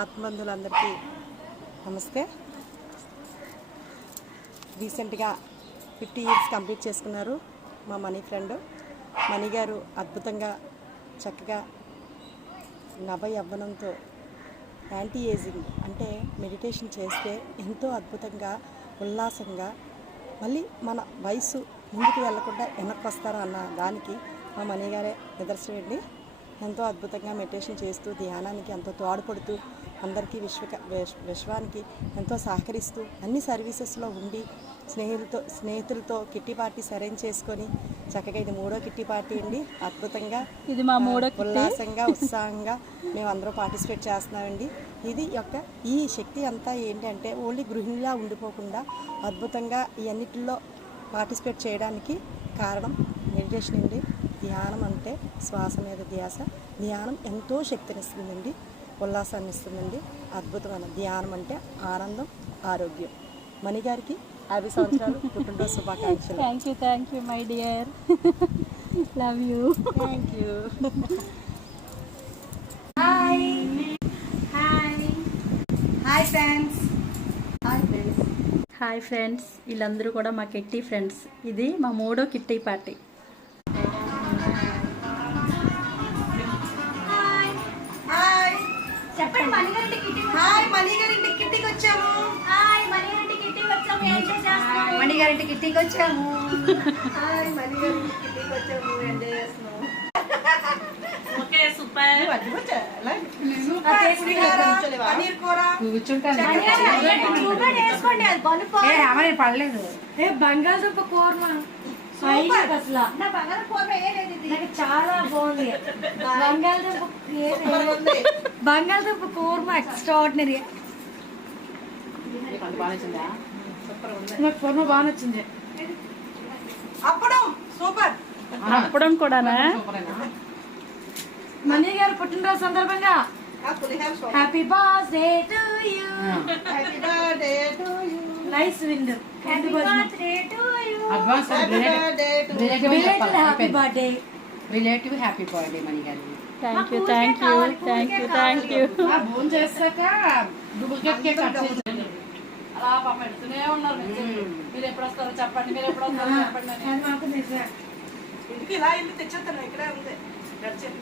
ఆత్మబంధులందరికీ నమస్తే. రీసెంట్గా fifty years complete చేసుకున్నారు మా మనీ ఫ్రెండ్. మణి గారు అద్భుతంగా చక్కగా నవ యవ్వనంతో యాంటీ ఏజింగ్ అంటే మెడిటేషన్ చేస్తే ఎంతో అద్భుతంగా ఉల్లాసంగా మళ్ళీ మన వయసు ముందుకు వెళ్ళకుండా వెనక్కి వస్తారా అన్న దానికి మా మణి గారే నిదర్శనండి ఎంతో అద్భుతంగా మెడిటేషన్ చేస్తూ ధ్యానానికి ఎంతో తోడ్పడుతూ అందరికీ విశ్వ విశ్వ- విశ్వానికి ఎంతో సహకరిస్తూ అన్ని సర్వీసెస్లో ఉండి స్నేహితులతో స్నేహితులతో కిట్టి పార్టీ సరైన చేసుకొని చక్కగా ఇది మూడో కిట్టి పార్టీ అండి. అద్భుతంగా ఇది మా మూడో ఉల్లాసంగా ఉత్సాహంగా మేము అందరూ పార్టిసిపేట్ చేస్తున్నామండి. ఇది యొక్క ఈ శక్తి అంతా ఏంటంటే ఓన్లీ గృహిణిలా ఉండిపోకుండా అద్భుతంగా ఈ అన్నిటిలో పార్టిసిపేట్ చేయడానికి కారణం మెడిటేషన్ అండి. ధ్యానం అంటే శ్వాస మీద ధ్యాస. ధ్యానం ఎంతో శక్తినిస్తుందండి. ఉల్లాసాన్ని ఇస్తుందండి అద్భుతమైన ధ్యానం అంటే ఆనందం ఆరోగ్యం. మణిగారికి యాభై సంవత్సరాలు పుట్టినరోజు శుభాకాంక్షలు. Thank you thank you my dear love you thank you hi friends hi friends hi friends వీళ్ళందరూ కూడా మా కిట్టి ఫ్రెండ్స్ ఇది మా మూడో కిట్టి పార్టీ. హాయ్ మణి గారింటి కిట్టికి వచ్చాము. హాయ్ మణిగారి కిట్టి వచ్చాము. ఏం చేస్తున్నాము మణి గారింటి కిట్టికి వచ్చాము. హాయ్ మణి గారింటి కిట్టికి వచ్చాము. ఎంజాయ్ చేస్తున్నాము ఓకే సూపర్. పన్నీర్ కూర. చూపండి వేసుకోండి అది కొనుక్కో ఏ బంగాళదుంప అసలు. నా కూర నాకు చాలా బాగుంది. బంగాళదుంప ఉంది. బంగాళదుంప కూర్మ ఎక్స్ట్రాడినరీ నాకు కూర్మ బాగా నచ్చింది. అప్పడం సూపర్. అప్పడం కూడానా? మణి గారు పుట్టినరోజు సందర్భంగా happy birthday to you happy birthday to you nice wind happy birthday to you to happy birthday relative happy birthday Mani గారు. Thank you thank you thank you thank you phone చేశాక duplicate cake cut చేసి అలా పాప పెడుతూనే ఉన్నారు మీరు. ఎప్పుడు వస్తారో చెప్పండి మీరు ఎప్పుడు వస్తారో చెప్పండి ఇంటికి ఇలా ఇల్లు తెచ్చేస్తాను ఇక్కడే ఉంది. గడిచేది